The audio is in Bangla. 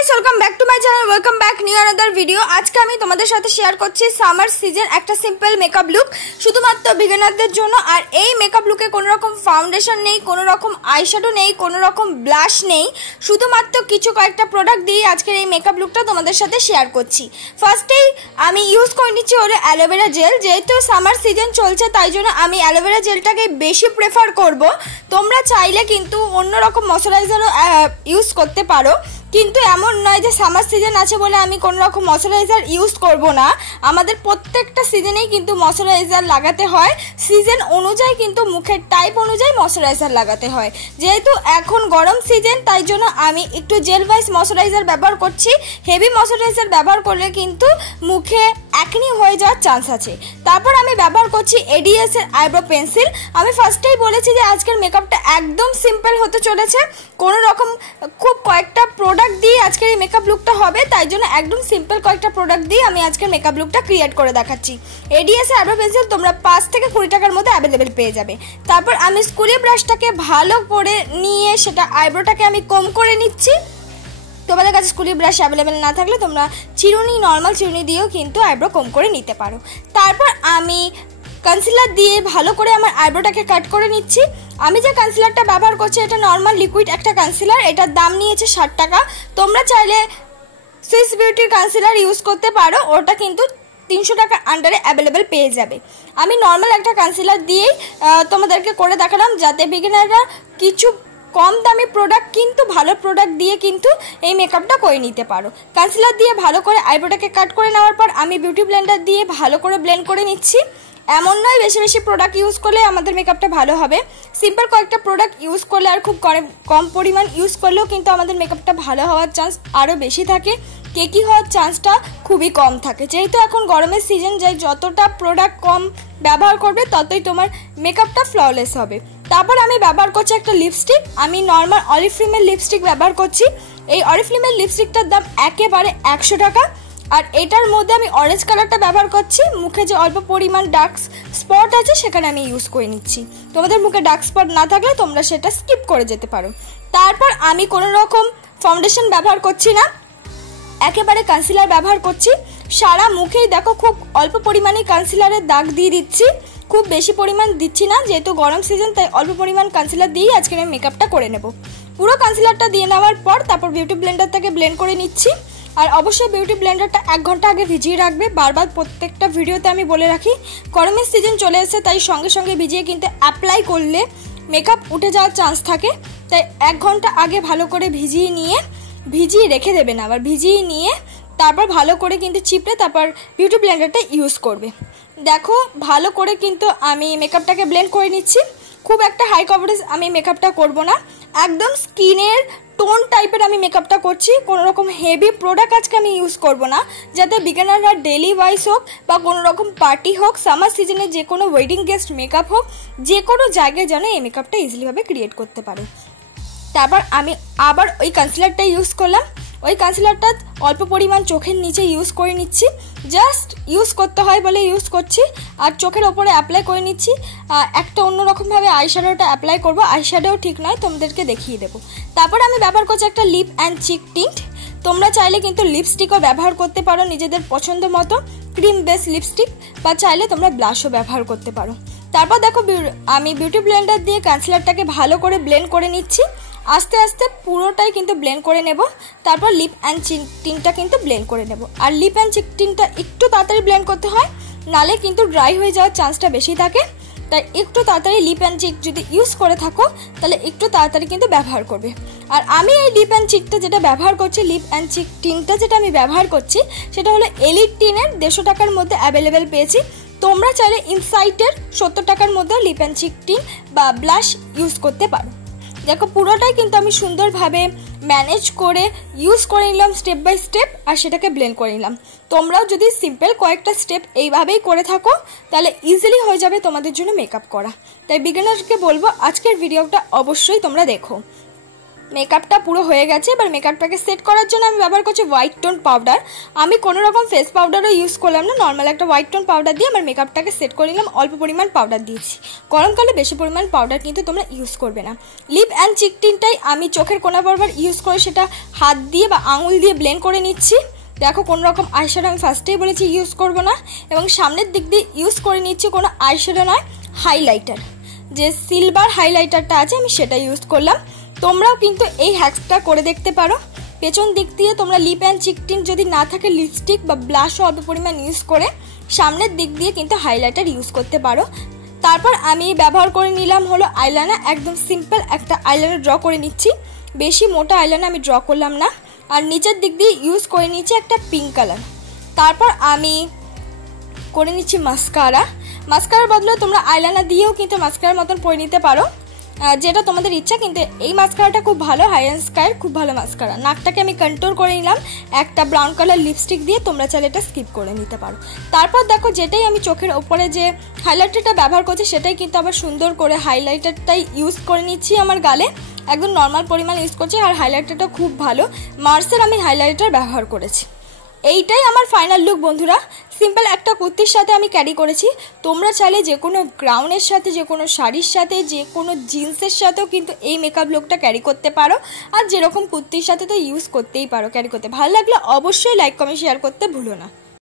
Guys welcome back to my channel welcome back new another video. আজকে আমি তোমাদের সাথে শেয়ার করছি সামার সিজন একটা সিম্পল মেকআপ লুক শুধুমাত্র বিগিনারদের জন্য। আর এই মেকআপ লুকে কোনো রকম ফাউন্ডেশন নেই, কোনো রকম আইশ্যাডো নেই, কোনো রকম ব্লাশ নেই, শুধুমাত্র কিছু কয়েকটা প্রোডাক্ট দিয়ে আজকের এই মেকআপ লুকটা তোমাদের সাথে শেয়ার করছি। ফার্স্টেই আমি ইউজ করে নিচ্ছি হলো অ্যালোভেরা জেল। যেহেতু সামার সিজন চলছে তাই জন্য আমি অ্যালোভেরা জেলটাকে বেশি প্রেফার করব। তোমরা চাইলে কিন্তু অন্য রকম ময়শ্চারাইজারও ইউজ করতে পারো, কিন্তু এমন নয় যে সামার সিজন আছে বলে আমি কোনো রকম ময়শ্চারাইজার ইউজ করব না। আমাদের প্রত্যেকটা সিজনেই কিন্তু ময়শ্চারাইজার লাগাতে হয়, সিজন অনুযায়ী কিন্তু মুখের টাইপ অনুযায়ী ময়শ্চারাইজার লাগাতে হয়। যেহেতু এখন গরম সিজন তাই জন্য আমি একটু জেল ওয়াইজ ময়শ্চারাইজার ব্যবহার করছি। হেভি ময়শ্চারাইজার ব্যবহার করলে কিন্তু মুখে একনি হয়ে যাওয়ার চান্স আছে। তারপর আমি ব্যবহার করছি এডিএস এর আইব্রো পেন্সিল। আমি ফার্স্টেই বলেছি যে আজকের মেকআপটা একদম সিম্পল হতে চলেছে, কোনো রকম খুব কয়েকটা প্রোডাক্ট দিয়ে আজকের এই মেকআপ লুকটা হবে, তাই জন্য একদম সিম্পল কয়েকটা প্রোডাক্ট দিয়ে আমি আজকের মেকআপ লুকটা ক্রিয়েট করে দেখাচ্ছি। এডিএস এর আইব্রো পেন্সিল তোমরা 5 থেকে 20 টাকার মধ্যে অ্যাভেলেবেল পেয়ে যাবে। তারপর আমি স্কুলি ব্রাশটাকে ভালো করে নিয়ে সেটা আইব্রোটাকে আমি কম করে নিচ্ছি। তোমাদের কাছে স্কুলি ব্রাশ অ্যাভেলেবেল না থাকলে তোমরা চিরুনি, নর্মাল চিরুনি দিয়েও কিন্তু আইব্রো কম করে নিতে পারো। তারপর আমি কনসিলার দিয়ে ভালো করে আমার আইব্রোটাকে কাট করে নিচ্ছি। আমি যে কনসিলারটা ব্যবহার করছি এটা নর্মাল লিকুইড একটা কনসিলার, এটার দাম নিয়েছে 60 টাকা। তোমরা চাইলে সুইস বিউটির কনসিলার ইউজ করতে পারো, ওটা কিন্তু 300 টাকার আন্ডারে অ্যাভেলেবেল পেয়ে যাবে। আমি নর্মাল একটা কনসিলার দিয়েই তোমাদেরকে করে দেখালাম, যাতে বিগিনাররা কিছু কম দামি প্রোডাক্ট কিন্তু ভালো প্রোডাক্ট দিয়ে কিন্তু এই মেকআপটা করে নিতে পারো। কনসিলার দিয়ে ভালো করে আইব্রোটাকে কাট করে নেওয়ার পর আমি বিউটি ব্লেন্ডার দিয়ে ভালো করে ব্লেন্ড করে নিচ্ছি। এমন নয় বেশি বেশি প্রোডাক্ট ইউজ করলে আমাদের মেকআপটা ভালো হবে, সিম্পল কয়েকটা প্রোডাক্ট ইউজ করলে আর খুব কম পরিমাণ ইউজ করলেও কিন্তু আমাদের মেকআপটা ভালো হওয়ার চান্স আরও বেশি থাকে, কেকি হওয়ার চান্সটা খুবই কম থাকে। যেহেতু এখন গরমের সিজন, যাই যতটা প্রোডাক্ট কম ব্যবহার করবে ততই তোমার মেকআপটা ফ্ললেস হবে। তারপর আমি ব্যবহার করছি একটা লিপস্টিক। আমি নর্মাল অরিফ্লেমের লিপস্টিক ব্যবহার করছি। এই অরিফ্লেমের লিপস্টিকটার দাম একেবারে 100 টাকা। আর এটার মধ্যে আমি অরেঞ্জ কালারটা ব্যবহার করছি। মুখে যে অল্প পরিমাণ ডার্ক স্পট আছে সেখানে আমি ইউজ করে নিচ্ছি। তোমাদের মুখে ডার্ক স্পট না থাকলে তোমরা সেটা স্কিপ করে যেতে পারো। তারপর আমি কোনো রকম ফাউন্ডেশন ব্যবহার করছি না, একেবারে কনসিলার ব্যবহার করছি। সারা মুখেই দেখো খুব অল্প পরিমাণে কনসিলারের দাগ দিয়ে দিচ্ছি, খুব বেশি পরিমাণ দিচ্ছি না, যেহেতু গরম সিজন তাই অল্প পরিমাণ কনসিলার দিয়েই আজকে আমি মেকআপটা করে নেব। পুরো কনসিলারটা দিয়ে নেওয়ার পর তারপর বিউটি ব্লেন্ডার থেকে ব্লেন্ড করে নিচ্ছি। আর অবশ্যই বিউটি ব্লেন্ডারটা 1 ঘন্টা আগে ভিজিয়ে রাখবে। বারবার প্রত্যেকটা ভিডিওতে আমি বলে রাখি, গরমের সিজন চলে এসেছে তাই সঙ্গে সঙ্গে ভিজিয়ে কিন্তু অ্যাপ্লাই করলে মেকআপ উঠে যাওয়ার চান্স থাকে, তাই 1 ঘন্টা আগে ভালো করে ভিজিয়ে রেখে দেবেন। আবার ভিজিয়ে নিয়ে তারপর ভালো করে কিন্তু চিপড়ে তারপর বিউটি ব্লেন্ডারটা ইউজ করবে। দেখো ভালো করে কিন্তু আমি মেকআপটাকে ব্লেন্ড করে নিচ্ছি। খুব একটা হাই কভারেজ আমি মেকআপটা করব না, একদম স্কিনের টোন টাইপের আমি মেকআপটা করছি। কোনো রকম হেভি প্রোডাক্ট আজকে আমি ইউজ করব না, যাতে বিগিনাররা ডেলি ওয়াইজ হোক বা কোনো রকম পার্টি হোক, সামার সিজনে যে কোনো ওয়েডিং গেস্ট মেকআপ হোক, যে কোনো জায়গায় যেন এই মেকআপটা ইজিলিভাবে ক্রিয়েট করতে পারে। তারপর আমি আবার ওই কনসিলারটা ইউজ করলাম। ওই কনসিলারটা অল্প পরিমাণ চোখের নিচে ইউজ করে নিচ্ছি, জাস্ট ইউজ করতে হয় বলে ইউজ করছি। আর চোখের ওপরে অ্যাপ্লাই করে নিচ্ছি। একটা অন্যরকমভাবে আইশ্যাডোটা অ্যাপ্লাই করবো, আইশ্যাডো ঠিক নয়, তোমাদেরকে দেখিয়ে দেবো। তারপর আমি ব্যবহার করছি একটা লিপ অ্যান্ড চিক টিন্ট। তোমরা চাইলে কিন্তু লিপস্টিকও ব্যবহার করতে পারো নিজেদের পছন্দ মতো, ক্রিম বেস লিপস্টিক, বা চাইলে তোমরা ব্লাশও ব্যবহার করতে পারো। তারপর দেখো আমি বিউটি ব্লেন্ডার দিয়ে কনসিলারটাকে ভালো করে ব্লেন্ড করে নিচ্ছি। আস্তে আস্তে পুরোটাই কিন্তু ব্লেন্ড করে নেব। তারপর লিপ অ্যান্ড চিক টিনটা কিন্তু ব্লেন্ড করে নেব। আর লিপ অ্যান্ড চিক টিনটা একটু তাড়াতাড়ি ব্লেন্ড করতে হয়, নালে কিন্তু ড্রাই হয়ে যাওয়ার চান্সটা বেশি থাকে, তাই একটু তাড়াতাড়ি লিপ অ্যান্ড চিক যদি ইউজ করে থাকো তাহলে একটু তাড়াতাড়ি কিন্তু ব্যবহার করবে। আর আমি এই লিপ অ্যান্ড চিকটা যেটা ব্যবহার করছি, লিপ অ্যান্ড চিক টিনটা যেটা আমি ব্যবহার করছি সেটা হলো এলিট টিনের 150 টাকার মধ্যে অ্যাভেলেবেল পেয়েছি। তোমরা চাইলে ইনসাইটের 70 টাকার মধ্যে লিপ অ্যান্ড চিক টিন বা ব্লাশ ইউজ করতে পারো। দেখো পুরোটাই কিন্তু আমি সুন্দরভাবে ম্যানেজ করে ইউজ করে নিলাম স্টেপ বাই স্টেপ, আর সেটাকে ব্লেন্ড করে নিলাম। তোমরাও যদি সিম্পল কয়েকটা স্টেপ এইভাবেই করে থাকো তাহলে ইজিলি হয়ে যাবে তোমাদের জন্য মেকআপ করা। তাই বিগিনারকে বলবো আজকের ভিডিওটা অবশ্যই তোমরা দেখো। মেকআপটা পুরো হয়ে গেছে। এবার মেকআপটাকে সেট করার জন্য আমি ব্যবহার করছি হোয়াইট টোন পাউডার। আমি কোনো রকম ফেস পাউডারও ইউজ করলাম না, নর্মাল একটা হোয়াইট টোন পাউডার দিয়ে আমার মেকআপটাকে সেট করে নিলাম। অল্প পরিমাণ পাউডার দিয়েছি, গরমকালে বেশি পরিমাণ পাউডার কিন্তু তোমরা ইউজ করবে না। লিপ অ্যান্ড চিক টিনটাই আমি চোখের কোনা বরাবর ইউজ করে সেটা হাত দিয়ে বা আঙুল দিয়ে ব্লেন্ড করে নিচ্ছি। দেখো কোনো রকম আইশ্যাডো আমি ফার্স্টেই বলেছি ইউজ করব না, এবং সামনের দিক দিয়ে ইউজ করে নিচ্ছি কোনো আইশ্যাডো নয়, হাইলাইটার। যে সিলভার হাইলাইটারটা আছে আমি সেটা ইউজ করলাম। তোমরাও কিন্তু এই হ্যাকসটা করে দেখতে পারো। পেছন দিক দিয়ে তোমরা লিপ অ্যান্ড চিক টিন যদি না থাকে লিপস্টিক বা ব্লাশও অল্প পরিমাণ ইউজ করে সামনের দিক দিয়ে কিন্তু হাইলাইটার ইউজ করতে পারো। তারপর আমি ব্যবহার করে নিলাম হলো আইলাইনার। একদম সিম্পল একটা আইলাইনার ড্র করে নিচ্ছি, বেশি মোটা আইলাইনার আমি ড্র করলাম না। আর নিচের দিক দিয়ে ইউজ করে নিচ্ছি একটা পিঙ্ক কালার। তারপর আমি করে নিচ্ছি মাস্কারা। মাস্কারার বদলে তোমরা আইলাইনার দিয়েও কিন্তু মাস্কারার মতন পরে নিতে পারো, যেটা তোমাদের ইচ্ছা। কিন্তু এই মাস্কারাটা খুব ভালো, হাই অ্যান্ড স্কাইয়ের খুব ভালো মাস্কারা। নাকটাকে আমি কন্ট্রোল করে নিলাম একটা ব্রাউন কালার লিপস্টিক দিয়ে, তোমরা চাইলে এটা স্কিপ করে নিতে পারো। তারপর দেখো যেটাই আমি চোখের ওপরে যে হাইলাইটারটা ব্যবহার করছি সেটাই কিন্তু আবার সুন্দর করে হাইলাইটারটাই ইউজ করে নিচ্ছি আমার গালে। একদম নর্মাল পরিমাণ ইউজ করছি, আর হাইলাইটারটা খুব ভালো, মার্সের আমি হাইলাইটার ব্যবহার করেছি। এইটাই আমার ফাইনাল লুক বন্ধুরা। সিম্পল একটা কুর্তির সাথে আমি ক্যারি করেছি। তোমরা চাইলে যে কোনো গ্রাউনের সাথে, যে কোনো শাড়ির সাথে, যে কোনো জিন্সের সাথেও কিন্তু এই মেকআপ লুকটা ক্যারি করতে পারো। আর যেরকম কুর্তির সাথে তো ইউজ করতেই পারো, ক্যারি করতে। ভালো লাগলে অবশ্যই লাইক কমেন্ট শেয়ার করতে ভুলো না।